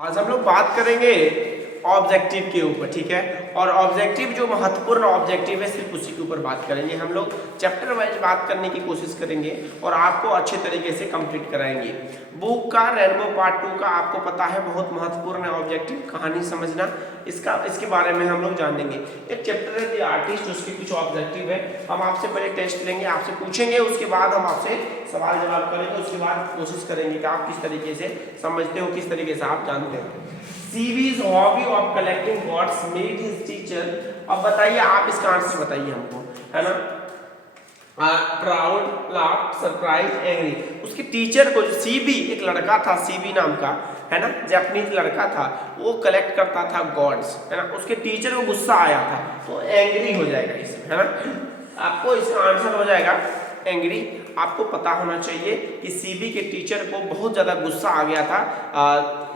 आज हम लोग बात करेंगे ऑब्जेक्टिव के ऊपर, ठीक है। और ऑब्जेक्टिव जो महत्वपूर्ण ऑब्जेक्टिव है सिर्फ उसी के ऊपर बात करेंगे। हम लोग चैप्टर वाइज बात करने की कोशिश करेंगे और आपको अच्छे तरीके से कंप्लीट कराएंगे। बुक का रेनबो पार्ट 2 का आपको पता है बहुत महत्वपूर्ण है ऑब्जेक्टिव, कहानी समझना इसके बारे में हम लोग जानेंगे। एक चैप्टर है द आर्टिस्ट, उसके कुछ ऑब्जेक्टिव है। हम आपसे पहले टेस्ट लेंगे, आपसे पूछेंगे, उसके बाद हम आपसे सवाल जवाब करेंगे, उसके बाद कोशिश करेंगे कि आप किस तरीके से समझते हो, किस तरीके से आप जानते हो। CV's hobby of collecting gods made his teacher। अब बताइए, आप इसका आंसर बताइए हमको, है ना। Proud, laughed, surprise, angry. उसके टीचर को जो सीबी, एक लड़का था सीबी नाम का, है ना, जापानीज लड़का था, वो कलेक्ट करता था गॉड्स, है ना। उसके टीचर को गुस्सा आया था तो एंग्री हो जाएगा इसमें, है ना। आपको इसका आंसर हो जाएगा एंग्री। आपको पता होना चाहिए कि सीबी के टीचर को बहुत ज़्यादा गुस्सा आ गया था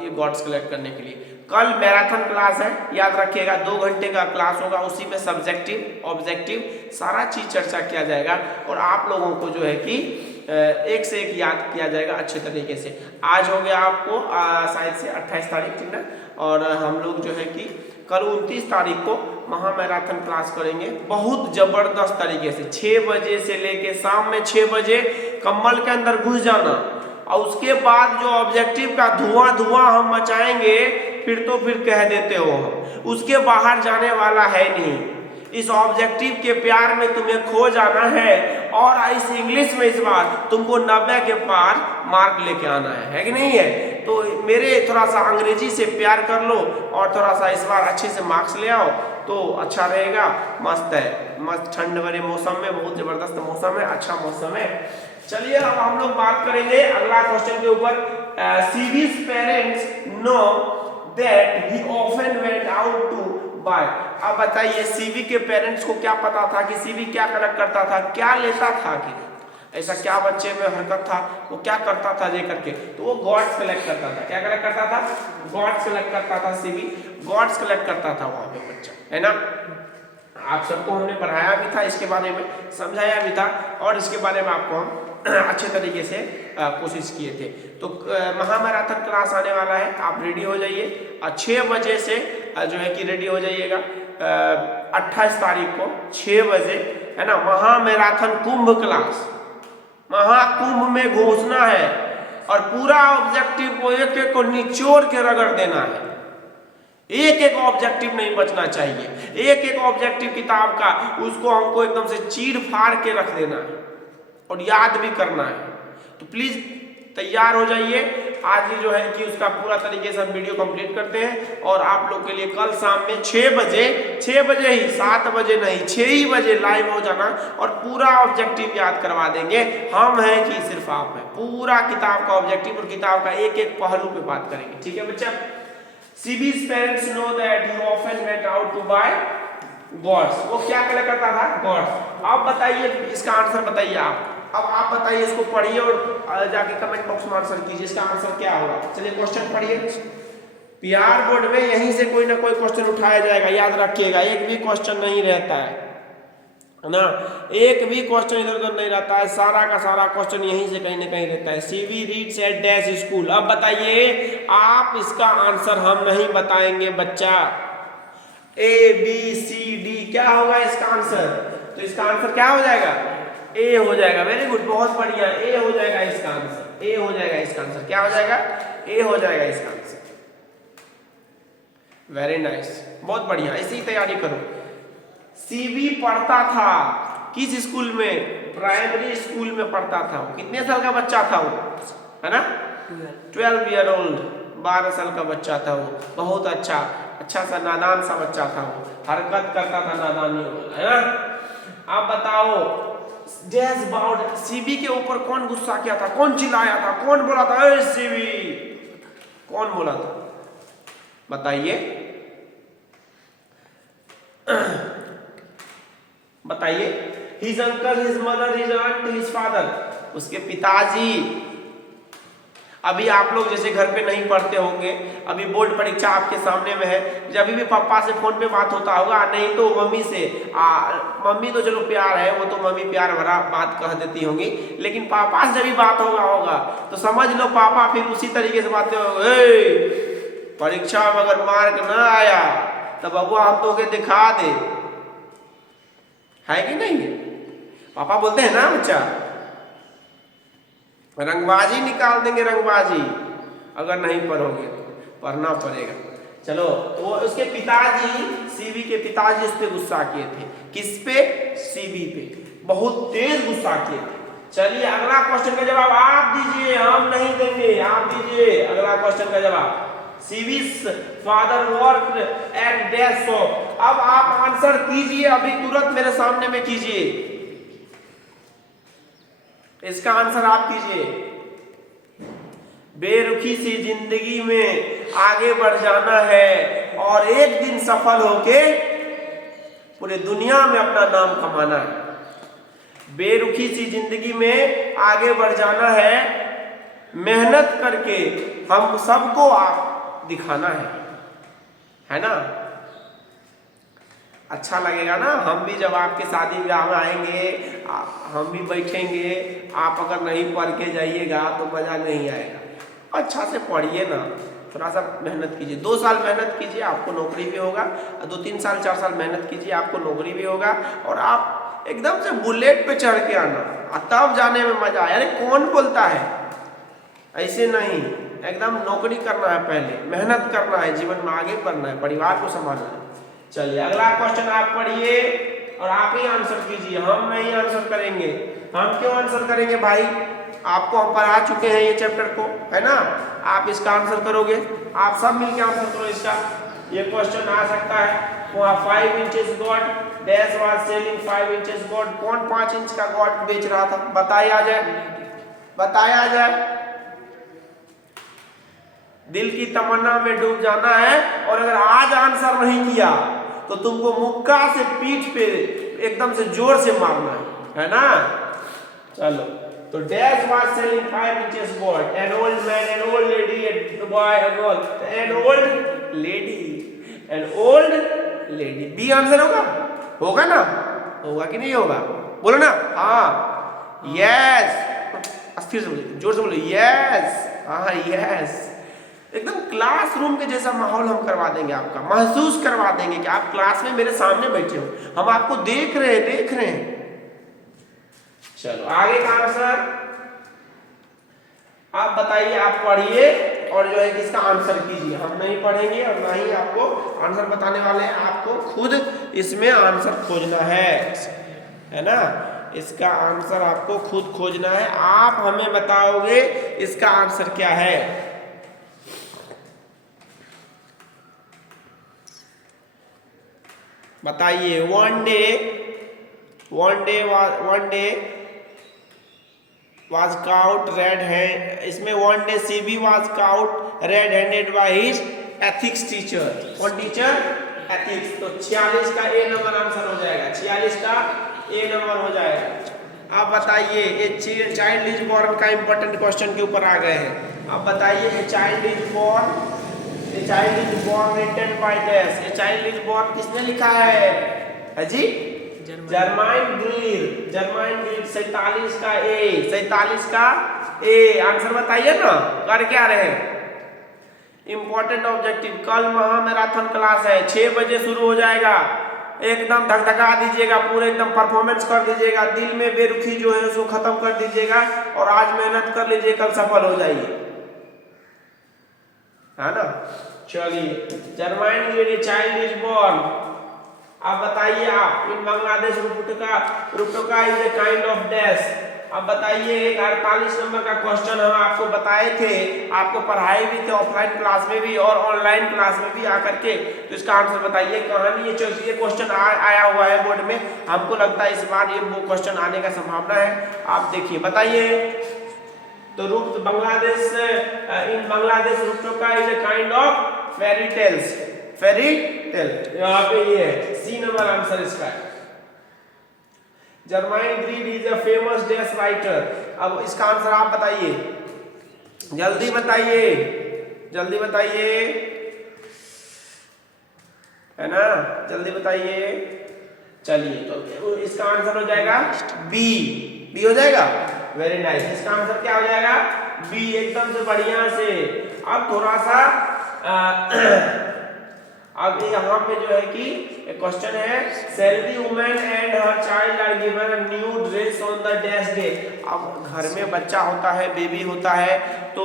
ये गॉड्स कलेक्ट करने के लिए। कल मैराथन क्लास है, याद रखिएगा, 2 घंटे का क्लास होगा, उसी में सब्जेक्टिव ऑब्जेक्टिव सारा चीज चर्चा किया जाएगा और आप लोगों को जो है कि एक से एक याद किया जाएगा अच्छे तरीके से। आज हो गया आपको शायद से 28 तारीख, ठीक ना। और हम लोग जो है कि कल 29 तारीख को महामैराथन क्लास करेंगे बहुत जबरदस्त तरीके से। 6 बजे से लेके शाम में 6 बजे कम्बल के अंदर घुस जाना और उसके बाद जो ऑब्जेक्टिव का धुआं हम मचाएंगे, फिर तो फिर कह देते हो हम, उसके बाहर जाने वाला है नहीं। इस ऑब्जेक्टिव के प्यार में तुम्हें खो जाना है और इस इंग्लिश में इस बार तुमको 90 के पार मार्क लेके आना है कि नहीं है। तो मेरे थोड़ा सा अंग्रेजी से प्यार कर लो और थोड़ा सा इस बार अच्छे से मार्क्स ले आओ तो अच्छा रहेगा। मस्त है, मस्त ठंड भरे मौसम में, बहुत जबरदस्त मौसम है, अच्छा मौसम है। चलिए अब हम लोग बात करेंगे अगला क्वेश्चन के ऊपर। CV's parents know that he often went out to buy. अब बताइए सीवी के पेरेंट्स को क्या पता था कि सीवी क्या कलेक्ट करता था, क्या लेता था, कि ऐसा क्या बच्चे में हरकत था, वो क्या करता था ले करके, तो वो गॉड्स कलेक्ट करता था। क्या कलेक्ट करता था? गॉड्स कलेक्ट करता था। सीवी गॉड्स कलेक्ट करता था वहां पे बच्चा, है ना। आप सबको हमने पढ़ाया भी था, इसके बारे में समझाया भी था और इसके बारे में आपको हम अच्छे तरीके से कोशिश किए थे। तो महामैराथन क्लास आने वाला है, आप रेडी हो जाइए। 6 बजे से जो है कि रेडी हो जाइएगा। 28 तारीख को 6 बजे, है ना, महामैराथन कुंभ क्लास, महाकुंभ में घुसना है और पूरा ऑब्जेक्टिव को एक एक को निचोड़ के रगड़ देना है। एक एक ऑब्जेक्टिव नहीं बचना चाहिए। एक एक ऑब्जेक्टिव किताब का उसको हमको एकदम से चीर फाड़ के रख देना है और याद भी करना है। तो प्लीज तैयार हो जाइए। आज ही जो है कि उसका पूरा तरीके से हम वीडियो कंप्लीट करते हैं और आप लोग के लिए कल शाम में 6 बजे ही, 7 बजे नहीं, 6 ही बजे लाइव हो जाना और पूरा ऑब्जेक्टिव याद करवा देंगे। हम हैं कि सिर्फ आप हैं। पूरा किताब का ऑब्जेक्टिव और किताब का एक एक पहलू पे बात करेंगे, ठीक है बच्चा। CB's parents know that he often went out to buy gods। वो क्या कलेक्ट करता था? गॉड्स। अब बताइए इसका आंसर बताइए आप। अब आप बताइए, इसको पढ़िए और जाके कमेंट बॉक्स में आंसर कीजिए, इसका आंसर क्या होगा। चलिए क्वेश्चन पढ़िए। PR बोर्ड में यहीं से कोई ना कोई क्वेश्चन उठाया जाएगा, याद रखिएगा। एक भी क्वेश्चन नहीं रहता है ना, एक भी क्वेश्चन इधर उधर नहीं रहता है, सारा का सारा क्वेश्चन यहीं से कहीं ना कहीं रहता है। CV reads at dash school. अब बताइए आप, इसका आंसर हम नहीं बताएंगे बच्चा। ABCD क्या होगा इसका आंसर? तो इसका आंसर क्या हो जाएगा? A हो जाएगा। वेरी गुड, बहुत बढ़िया, A हो जाएगा इसका आंसर। A हो जाएगा इसका आंसर। क्या हो जाएगा? A हो जाएगा इसका आंसर। वेरी नाइस, बहुत बढ़िया, इसी तैयारी करो। CV पढ़ता था किस स्कूल में? प्राइमरी स्कूल में पढ़ता था। कितने साल का बच्चा था वो, है ना? 12 ईयर ओल्ड, 12 साल का बच्चा था वो। बहुत अच्छा सा नादान सा बच्चा था वो, हरकत करता था नादानी, है ना। आप बताओ, डैश बाउड, CV के ऊपर कौन गुस्सा किया था, कौन चिल्लाया था, कौन बोला था ए CV, कौन बोला था बताइए? बताइए। His uncle, his mother, his aunt, his father, उसके पिताजी। अभी आप लोग जैसे घर पे नहीं पढ़ते होंगे, अभी बोर्ड परीक्षा आपके सामने में है, जब भी पापा से फोन पे बात होता होगा, नहीं तो मम्मी से। मम्मी तो चलो प्यार है, वो तो मम्मी प्यार भरा बात कह देती होंगी, लेकिन पापा से जब भी बात होगा तो समझ लो पापा फिर उसी तरीके से बातें, परीक्षा में अगर मार्क न आया तो बबुआ हम तो के दिखा दे, है कि नहीं? पापा बोलते हैं ना बच्चा, रंगबाजी निकाल देंगे, रंगबाजी अगर नहीं पढ़ोगे तो पढ़ना पड़ेगा। चलो, तो उसके पिताजी, सीवी के पिताजी इस पे गुस्सा किए थे। किस पे? सीवी पे, बहुत तेज गुस्सा किए थे। चलिए अगला क्वेश्चन का जवाब आप दीजिए, हम नहीं देंगे, आप दीजिए अगला क्वेश्चन का जवाब। CV's father worked at dash shop. अब आप आंसर कीजिए, अभी तुरंत मेरे सामने में कीजिए, इसका आंसर आप कीजिए। बेरुखी से जिंदगी में आगे बढ़ जाना है और एक दिन सफल होके पूरे दुनिया में अपना नाम कमाना है। बेरुखी सी जिंदगी में आगे बढ़ जाना है, मेहनत करके हम सबको आप दिखाना है ना? अच्छा लगेगा ना? हम भी जब आपके शादी ब्याह में आएंगे, हम भी बैठेंगे, आप अगर नहीं पढ़ के जाइएगा तो मजा नहीं आएगा। अच्छा से पढ़िए ना, थोड़ा सा मेहनत कीजिए, 2 साल मेहनत कीजिए आपको नौकरी भी होगा, 2-3 साल 4 साल मेहनत कीजिए आपको नौकरी भी होगा, और आप एकदम से बुलेट पे चढ़ के आना, तब जाने में मजा आए। अरे कौन बोलता है? ऐसे नहीं, एकदम नौकरी करना है, पहले मेहनत करना है, जीवन में आगे बढ़ना है, परिवार को संभालना है। चलिए अगला क्वेश्चन आप पढ़िए और आप ही आंसर कीजिए, हम नहीं आंसर करेंगे। हम क्यों आंसर करेंगे भाई? आपको हम पढ़ा चुके हैं ये चैप्टर को, है ना? आप इसका आंसर करोगे, आप सब मिलके आंसर करो इसका। ये क्वेश्चन आ सकता है, वहाँ 5 inches God dash was selling 5 inches God. कौन 5 इंच का गॉड बेच रहा था? बताया जाए, बताया जाए। दिल की तमन्ना में डूब जाना है, और अगर आज आंसर नहीं किया तो तुमको मुक्का से पीठ पे एकदम से जोर से मारना है ना? चलो, तो dash was selling 5 inches god, an old man, an old lady, an boy, an girl, an old lady, an old lady. B answer होगा? होगा ना? होगा कि नहीं होगा? बोलो ना। हाँ, यस, फिर से बोलिए, जोर से बोलिए, यस। हाँ यस, एकदम क्लासरूम के जैसा माहौल हम करवा देंगे, आपका महसूस करवा देंगे कि आप क्लास में मेरे सामने बैठे हो, हम आपको देख रहे हैं। चलो आगे का आंसर आप बताइए, आप पढ़िए और जो है इसका आंसर कीजिए। हम नहीं पढ़ेंगे और ना ही आपको आंसर बताने वाले हैं, आपको खुद इसमें आंसर खोजना है ना? इसका आंसर आपको खुद खोजना है, आप हमें बताओगे इसका आंसर क्या है। बताइए। One day was caught red hand, इसमें one day CB was caught red handed by his ethics teacher। कौन टीचर? एथिक्स। तो 46 का ए नंबर आंसर हो जाएगा, 46 का ए नंबर हो जाएगा। आप बताइए, ये चाइल्ड इज बॉर्न का इंपॉर्टेंट क्वेश्चन के ऊपर आ गए हैं। आप बताइए, ये child is born written by dash. ये चाइल्ड इज बॉर्न किसने लिखा है जी? जर्माइन ग्रीर। 47 का ए, 47 का ए आंसर बताइए ना, कर क्या रहे? Important objective. कल महामैराथन क्लास है, 6 बजे शुरू हो जाएगा, एकदम धकधका दीजिएगा, पूरे एकदम परफॉर्मेंस कर दीजिएगा, दिल में बेरुखी जो है उसको खत्म कर दीजिएगा, और आज मेहनत कर लीजिए, कल सफल हो जाइए, है ना? चलिए, Germaine Greer, child is born. आप बताइए, आप in Bangladesh rupkotha is a kind of dash. आप बताइए, एक 48 नंबर का क्वेश्चन हम आपको बताए थे, आपको पढ़ाई भी थे ऑफलाइन क्लास में भी और ऑनलाइन क्लास में भी आकर के, तो इसका आंसर बताइए। कहानी ये क्वेश्चन आया हुआ है बोर्ड में, हमको लगता है इस बार ये वो क्वेश्चन आने का संभावना है। आप देखिए, बताइए। तो Bangladesh rupkotha is a kind of fairy tales. Fairy tale यहाँ पे ये है, सी नंबर आंसर इसका है। Germaine Greer is a famous dash writer. अब इसका आंसर आप बताइए, जल्दी बताइए, जल्दी बताइए, है ना? जल्दी बताइए। चलिए, तो इसका आंसर हो जाएगा बी हो जाएगा। Very nice. इसका आंसर क्या हो जाएगा? बी, एकदम से बढ़िया से। अब थोड़ा सा अब यहाँ पे जो है कि क्वेश्चन है, selfie women and her child are given a new dress on the dash day. अब घर में बच्चा होता है, बेबी होता है, तो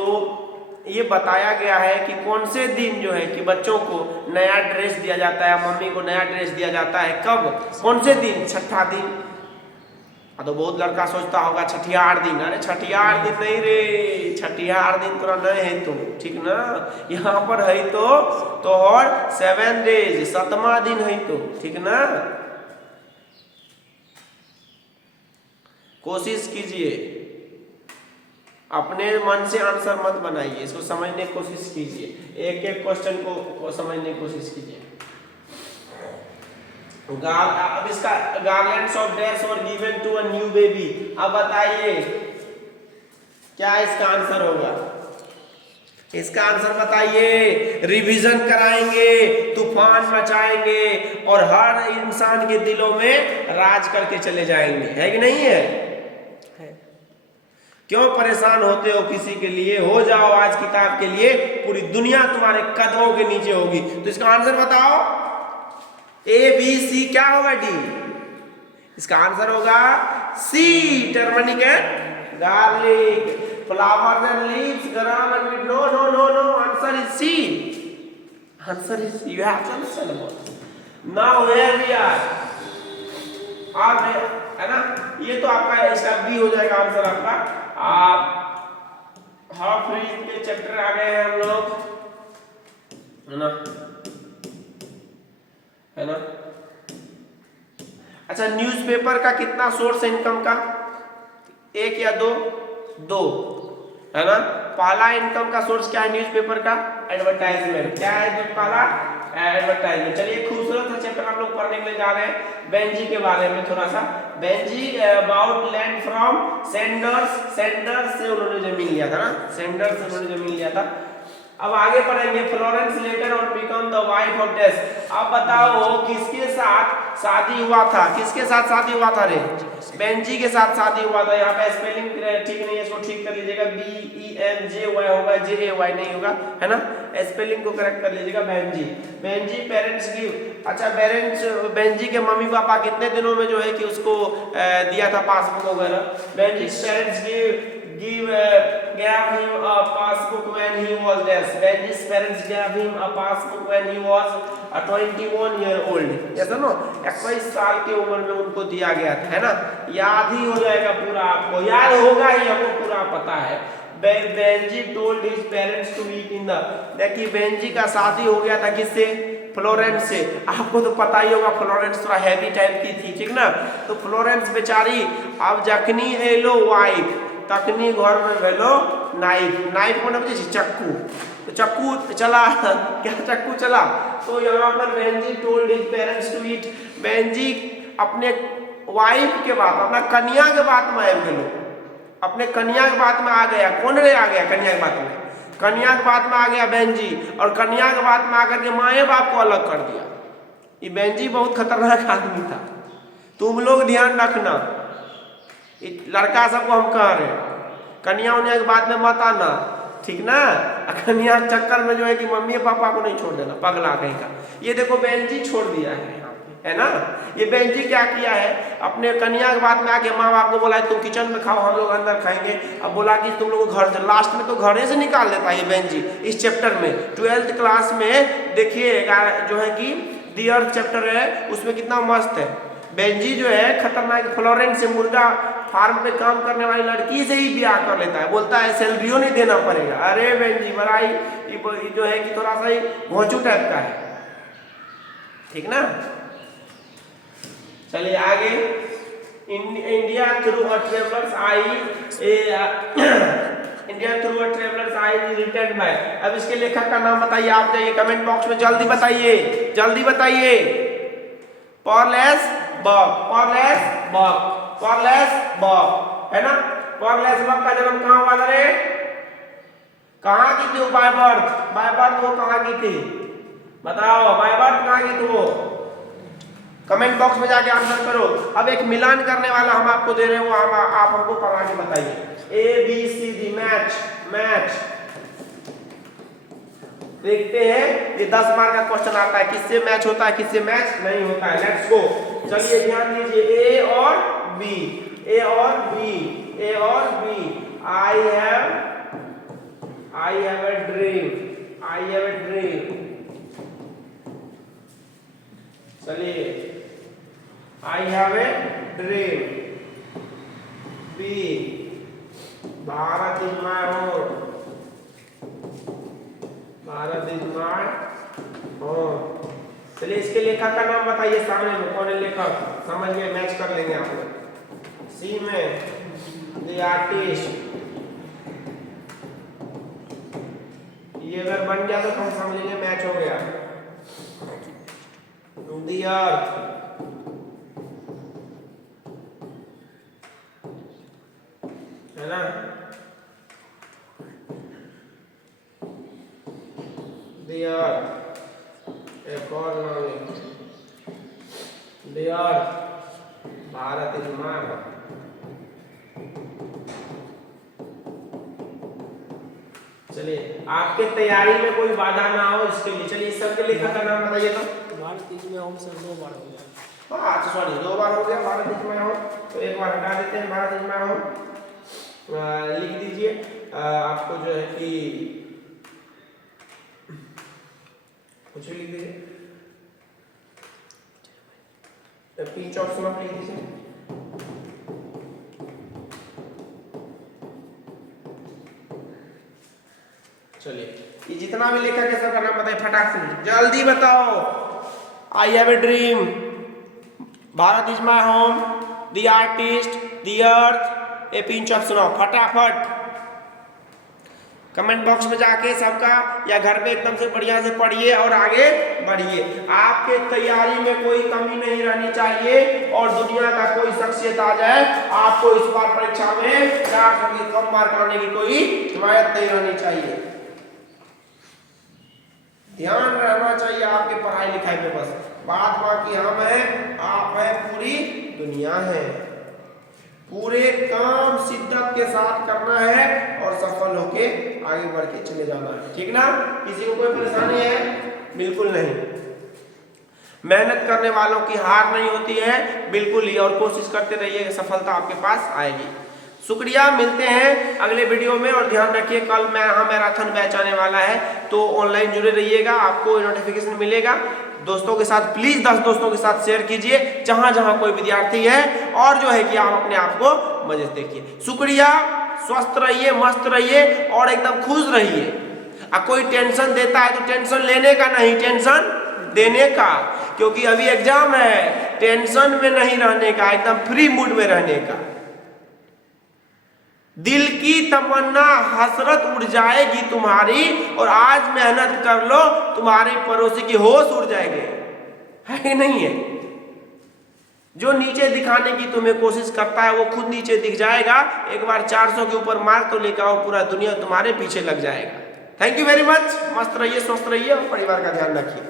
ये बताया गया है कि कौन से दिन जो है कि बच्चों को नया ड्रेस दिया जाता है, मम्मी को नया ड्रेस दिया जाता है, कब, कौन से दिन? छठा दिन। तो बहुत लड़का सोचता होगा छठियार दिन। अरे छठियार दिन नहीं रे, छठियार दिन तोरा नहीं है तो, ठीक ना, यहाँ पर है तो और 7 डेज, 7वां दिन है तो, ठीक ना। कोशिश कीजिए, अपने मन से आंसर मत बनाइए, इसको समझने की कोशिश कीजिए, एक एक क्वेश्चन को समझने की कोशिश कीजिए। अब इसका गार्लैंड्स ऑफ डैश और given to a new baby. अब बताइए क्या इसका आंसर होगा? इसका आंसर बताइए। रिवीजन कराएंगे, तूफान मचाएंगे और हर इंसान के दिलों में राज करके चले जाएंगे, है कि नहीं है? क्यों परेशान होते हो किसी के लिए? हो जाओ आज किताब के लिए, पूरी दुनिया तुम्हारे कदमों के नीचे होगी। तो इसका आंसर बताओ। ए बी सी क्या होगा? डी। इसका आंसर होगा C, turmeric and garlic, flowers and leaves, gram and wheat. No no no no, answer is C, answer is C. You have to understand about now where we are. आप है ना, ये तो आपका इसका B हो जाएगा आंसर आपका। आप हाफ फ्रीज के चैप्टर आ गए हैं हम लोग, है ना, है ना। अच्छा, न्यूज़पेपर का कितना सोर्स है इनकम का? 1 या 2? 2, है ना। पहला इनकम का सोर्स क्या है न्यूज़पेपर का? एडवर्टाइजमेंट। क्या है जो पहला? एडवर्टाइजमेंट। चलिए, खूबसूरत सा चैप्टर हम लोग पढ़ने के लिए जा रहे हैं बेंजी के बारे में थोड़ा सा। Benji about land from Sanders, Sanders से उन्होंने जमीन लिया था ना, सेंडर्स से उन्होंने जमीन लिया था। अब आगे पढ़ेंगे फ्लोरेंस लेटर और become the wife of dash. अब बताओ किसके साथ शादी हुआ था? किसके साथ शादी हुआ था रे? बेंजी के साथ शादी हुआ था। यहाँ पे स्पेलिंग ठीक नहीं है, इसको ठीक कर लीजिएगा। BENJY होगा, JAY नहीं होगा, है ना। स्पेलिंग को करेक्ट कर लीजिएगा। Benji, Benji parents give. अच्छा, बेंजी के मम्मी पापा कितने दिनों में जो है कि उसको दिया था पासबुक वगैरह? Benji parents gave him a passbook when he was dash. Benji's parents gave him a passbook when he was 21 year old. ऐसा ना, 21 साल की उम्र में उनको दिया गया था, है ना। याद ही हो जाएगा पूरा, आपको याद होगा ही, हमको पूरा पता है। Benji told his parents to meet in the। देखिए, बेंजी का शादी हो गया था किससे? फ्लोरेंस से। आपको तो पता ही होगा फ्लोरेंस थोड़ा हैवी टाइप की थी, ठीक ना। तो फ्लोरेंस बेचारी अब जखनी एलो वाइफ, तखनी घर में भेलो नाइफ। नाइफ मतलब बुझे चक्कू, तो चक्कू चला क्या चक्कू चला। तो यहाँ पर Benji told his parents to eat. Benji अपने वाइफ के बात, अपना कन्या के बात में आए गेलो, अपने कन्या के बात में आ गया। कौन रे आ गया कन्या के बात में? कन्या के बात में आ गया बेंजी, और कन्या के बात में आकर के माए बाप को अलग कर दिया। ये बेंजी बहुत खतरनाक आदमी था, तुम लोग ध्यान रखना। लड़का सबको हम कह रहे हैं, कन्या उन्या के बात में मत आना, ठीक ना। कन्या चक्कर में जो है कि मम्मी पापा को नहीं छोड़ देना, पगला कहीं का। ये देखो बेंजी छोड़ दिया है यहाँ पे, है ना। ये बेंजी क्या किया है, अपने कन्या के बात में आके माँ बाप को बोला है तुम किचन में खाओ, हम लोग अंदर खाएंगे। अब बोला कि तुम लोग घर से, लास्ट में तो घरे से निकाल देता है ये बेंजी। इस चैप्टर में 12th क्लास में देखिए जो है कि द अर्थ चैप्टर है, उसमें कितना मस्त है। बेंजी जो है खतरनाक, फ्लोरेंस से मुर्गा फार्म पे काम करने वाली लड़की से ही ब्याह कर लेता है, बोलता है सैलरियों नहीं देना पड़ेगा। अरे बेंजी बड़ा ही जो है कि थोड़ा सा ही घोंचू टाइप का है, ठीक ना। चलिए आगे। India through a traveller's eye, India through a traveller's eye written by. अब इसके लेखक का नाम बताइए, आप जाइए कमेंट बॉक्स में, जल्दी बताइए, जल्दी बताइए। पॉलेस बक, पॉलेस बक, पॉलेस बक, है ना। पॉलेस बक का जन्म कहाँ हुआ था रे? कहाँ की थी वो? बाय बर्थ, बाय बर्थ वो कहाँ की थी बताओ? बाय बर्थ कहाँ की थी वो? कमेंट बॉक्स में जाके आंसर करो। अब एक मिलान करने वाला हम आपको दे रहे हैं, वो आप हमको पढ़ा के बताइए। ABCD मैच, मैच देखते हैं ये 10 मार्क का क्वेश्चन आता है, किससे मैच होता है किससे मैच नहीं होता है। Let's go. चलिए ध्यान दीजिए, ए और बी, ए और बी, ए और B. I have a dream, I have a dream. चलिए, I have a dream. B, Bharat is my home, Bharat is my home. चलिए इसके लेखक का नाम बताइए सामने में, कौन है लेखक, समझ गए, मैच कर लेंगे आप लोग। सी में द आर्टिस्ट, ये अगर बन गया तो हम समझ लेंगे मैच हो गया। द अर्थ, है ना, द अर्थ, एक और नाम है the earth, Bharat is my home. चलिए आपके तैयारी में कोई बाधा ना हो इसके लिए, चलिए सबके लेखक का नाम बताइए तो। Bharat is my home sir 2 बार हो गया। हाँ अच्छा सॉरी 2 बार हो गया भारत इज माय होम, तो एक बार हटा देते हैं भारत इज माय होम। लिख दीजिए आपको जो है कि कुछ भी लिख दीजिए, पिंच ऑप्शन आप लिख दीजिए। चलिए ये जितना भी लेखक है सबका नाम बताइए फटाक से, जल्दी बताओ। आई have a dream, Bharat is my home, the artist, the earth, A pinch of सुनाओ फटाफट। कमेंट बॉक्स में जाके सबका या घर पे एकदम से बढ़िया से पढ़िए और आगे बढ़िए। आपके तैयारी में कोई कमी नहीं रहनी चाहिए और दुनिया का कोई शख्सियत आ जाए आपको इस बार परीक्षा में 400 के कम मार्क आने की कोई हिमायत नहीं रहनी चाहिए। ध्यान रहना चाहिए आपके पढ़ाई लिखाई में, बस बात बाकी हम हैं, आप हैं, पूरी दुनिया है। पूरे काम शिद्दत के साथ करना है और सफल होके आगे बढ़ के चले जाना है, ठीक ना। किसी को कोई परेशानी है? बिल्कुल नहीं। मेहनत करने वालों की हार नहीं होती है, बिल्कुल ही, और कोशिश करते रहिए, सफलता आपके पास आएगी। शुक्रिया, मिलते हैं अगले वीडियो में और ध्यान रखिए कल मैराथन बैच आने वाला है, तो ऑनलाइन जुड़े रहिएगा, आपको नोटिफिकेशन मिलेगा। दोस्तों के साथ प्लीज 10 दोस्तों के साथ शेयर कीजिए जहां जहां कोई विद्यार्थी है, और जो है कि आप अपने आप को मजे देखिए। शुक्रिया, स्वस्थ रहिए, मस्त रहिए और एकदम खुश रहिए। कोई टेंशन देता है तो टेंशन लेने का नहीं, टेंशन देने का, क्योंकि अभी एग्जाम है। टेंशन में नहीं रहने का, एकदम फ्री मूड में रहने का। दिल की तमन्ना हसरत उड़ जाएगी तुम्हारी, और आज मेहनत कर लो, तुम्हारे पड़ोसी की होश उड़ जाएगी, है कि नहीं है। जो नीचे दिखाने की तुम्हें कोशिश करता है वो खुद नीचे दिख जाएगा। एक बार 400 के ऊपर मार्क तो लेकर आओ, पूरा दुनिया तुम्हारे पीछे लग जाएगा। थैंक यू वेरी मच, मस्त रहिए, स्वस्थ रहिए और परिवार का ध्यान रखिए।